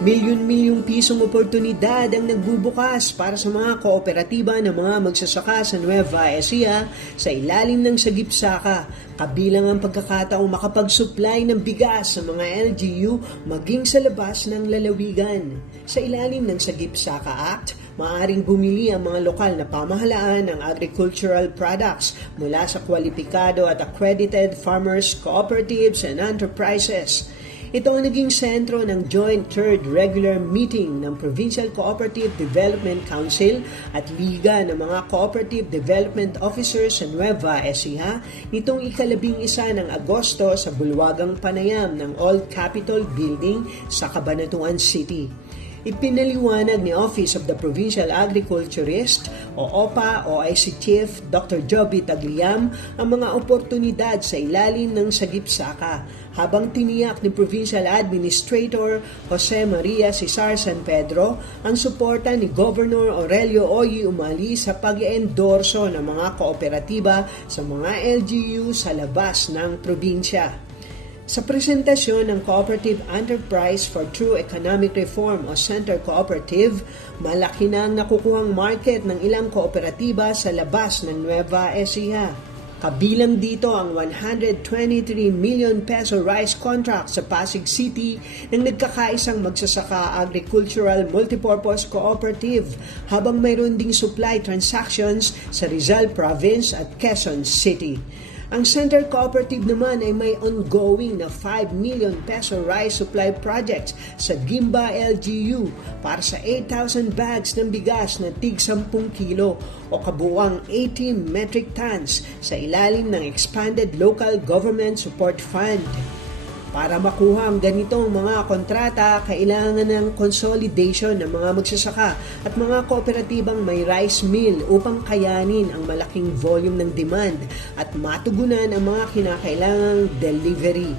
Milyon-milyong pisong oportunidad ang nagbubukas para sa mga kooperatiba ng mga magsasaka sa Nueva Ecija sa ilalim ng Sagip Saka, kabilang ang pagkakataong makapag-supply ng bigas sa mga LGU maging sa labas ng lalawigan. Sa ilalim ng Sagip Saka Act, maaaring bumili ang mga lokal na pamahalaan ng agricultural products mula sa kwalipikado at accredited farmers, cooperatives, and enterprises. Ito ang naging sentro ng Joint Third Regular Meeting ng Provincial Cooperative Development Council at Liga ng mga Cooperative Development Officers sa Nueva Ecija nitong ika-11 ng Agosto sa Bulwagang Panayam ng Old Capitol Building sa Cabanatuan City. Ipinaliwanag ni Office of the Provincial Agriculturist o OPA OIC Chief Dr. Joby Tagliam ang mga oportunidad sa ilalim ng Sagip Saka, habang tiniyak ni Provincial Administrator Jose Maria Cesar San Pedro ang suporta ni Governor Aurelio Oyi Umali sa pag-iendorso ng mga kooperatiba sa mga LGU sa labas ng probinsya. Sa presentasyon ng Cooperative Enterprise for True Economic Reform o Center Cooperative, malaki na ang nakukuhang market ng ilang kooperatiba sa labas ng Nueva Ecija. Kabilang dito ang 123 million peso rice contract sa Pasig City ng nagkakaisang magsasaka agricultural multipurpose cooperative, habang mayroon ding supply transactions sa Rizal Province at Quezon City. Ang Center Cooperative naman ay may ongoing na 5 million peso rice supply projects sa Gimba LGU para sa 8,000 bags ng bigas na tig 10 kilo o kabuuang 80 metric tons sa ilalim ng Expanded Local Government Support Fund. Para makuha ang ganitong mga kontrata, kailangan ng consolidation ng mga magsasaka at mga kooperatibang may rice mill upang kayanin ang malaking volume ng demand at matugunan ang mga kinakailangang delivery.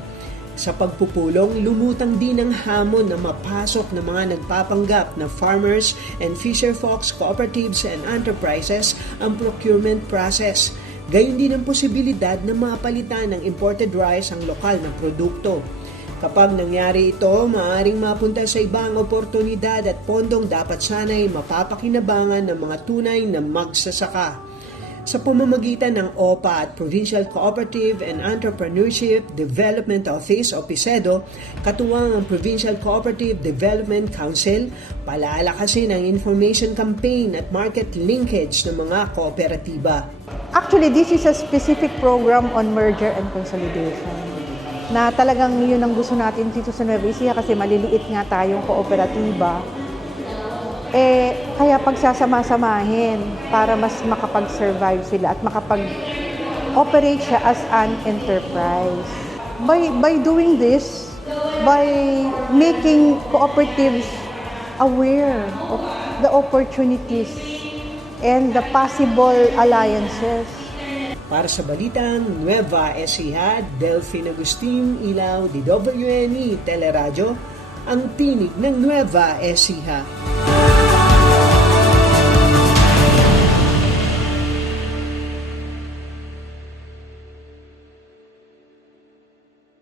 Sa pagpupulong, lumutang din ang hamon na mapasok ng mga nagpapanggap na farmers and fisherfolks cooperatives and enterprises ang procurement process. Gayon din ang posibilidad na mapalitan ng imported rice ang lokal na produkto. Kapag nangyari ito, maaaring mapunta sa ibang oportunidad at pondong dapat sana'y mapapakinabangan ng mga tunay na magsasaka. Sa pamamagitan ng OPA at Provincial Cooperative and Entrepreneurship Development Office o PICEDO, katuwang ang Provincial Cooperative Development Council, palalakasin ang information campaign at market linkage ng mga kooperatiba. Actually, this is a specific program on merger and consolidation na talagang yun ang gusto natin dito sa Nueva Ecija kasi maliliit nga tayong kooperatiba. Kaya pagsasama-samahin para mas makapag-survive sila at makapag-operate siya as an enterprise. By doing this, by making cooperatives aware of the opportunities and the possible alliances. Para sa Balitang Nueva Ecija, Delphine Agustin, Ilaw, DWNE Teleradyo, ang tinig ng Nueva Ecija.